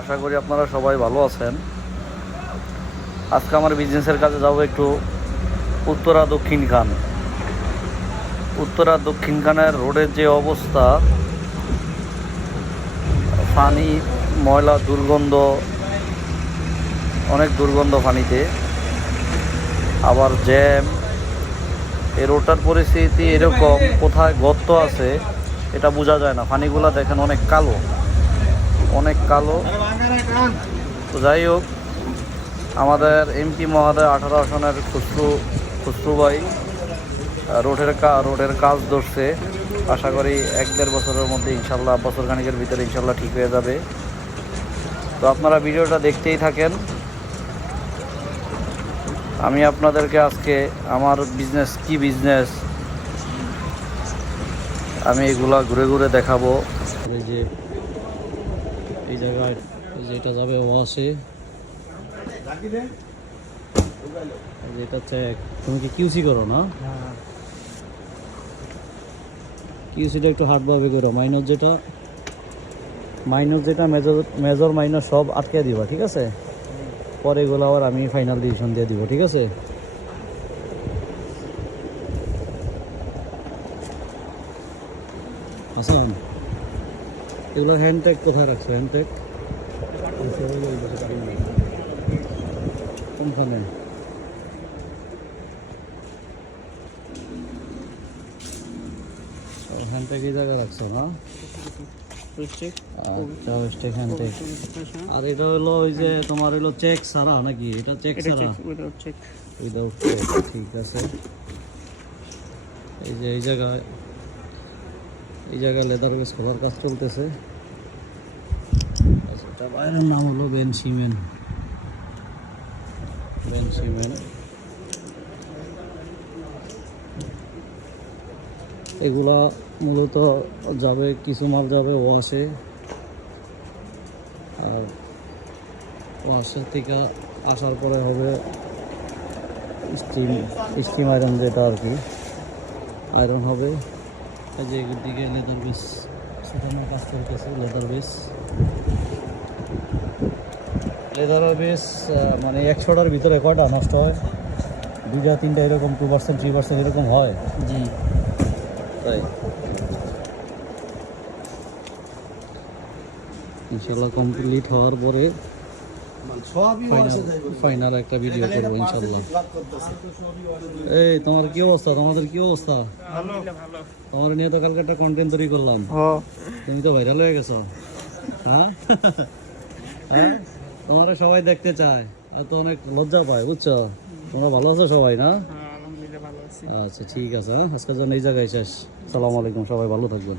আশা করি আপনারা সবাই ভালো আছেন। আজকে আমার বিজনেসের কাজে যাব একটু উত্তরা দক্ষিণ খান। উত্তরা দক্ষিণ খানের রোডের যে অবস্থা পানি ময়লা দুর্গন্ধ, অনেক দুর্গন্ধ পানিতে আবার জ্যাম এই রোডটার পরিস্থিতি এরকম, কোথায় গর্ত আছে, এটা বোঝা যায় না। পানিগুলা দেখেন অনেক কালো অনেক কালো। তো যাই হোক, আমাদের এমপি মহোদয় আঠারো আসনের খুসরু খুসরু ভাই রোডের রোডের কাজ ধরছে। আশা করি এক দেড় বছরের মধ্যে ইনশাল্লাহ, বছর খানিকের ভিতরে ইনশাল্লাহ ঠিক হয়ে যাবে। তো আপনারা ভিডিওটা দেখতেই থাকেন। আমি আপনাদেরকে আজকে আমার বিজনেস কি বিজনেস আমি এগুলা ঘুরে ঘুরে দেখাবো। যে এই জায়গায় যেটা যাবে ওয়াশে যেটা চেক তুমি কি কিউসি করো না? কিউসিটা একটু হার্ডভাবে করো। মাইনর যেটা মাইনর যেটা মেজর মেজর মাইনর সব আটকে দিবা, ঠিক আছে? পরে এগুলো আবার আমি ফাইনাল ডিসিশন দিয়ে দিব, ঠিক আছে? আসলাম। এগুলো হ্যান্ডটেক কোথায় রাখছো? হ্যান্ডটেক আর এটা হলো ওই যে তোমার হলো চেক ছাড়া নাকি এটা চেক ছাড়া উইদাউট চেক ঠিক আছে এই যে এই জায়গায় এই জায়গায় লেদার বেস খোলার কাজ চলতেছে এটা বাইরের নাম হলো বেন সিমেন্ট বেন সিমেন্ট এগুলা মূলত যাবে, কিছু মাল যাবে ওয়াশে আর ওয়াশের থেকে আসার পরে হবে স্টিম স্টিম আয়রন যেটা আর কি। আয়রন হবে। যে দিকে লেদার বেস, সেখানে কাজ চলতেছে লেদার বেস। লেদার বেস মানে একশোটার ভিতরে কয়টা নষ্ট হয়? দুইটা তিনটা এরকম টু পার্সেন্ট থ্রি পার্সেন্ট এরকম হয়? জি। তাই? ইনশাল্লাহ কমপ্লিট হওয়ার পরে ফাইনাল একটা ভিডিও করব ইনশাল্লাহ এই তোমার কি অবস্থা? তোমাদের কি অবস্থা? তোমার নিয়ে তো কালকে একটা কন্টেন্ট তৈরি করলাম। তুমি তো ভাইরাল হয়ে গেছো। হ্যাঁ? হ্যাঁ? তোমার সবাই দেখতে চায়। আর তো অনেক লজ্জা পায় বুঝছ? তোমরা ভালো আছো সবাই না? আচ্ছা ঠিক আছে হ্যাঁ? আজকের জন্য এই জায়গায় শেষ। সালাম আলাইকুম সবাই ভালো থাকবেন।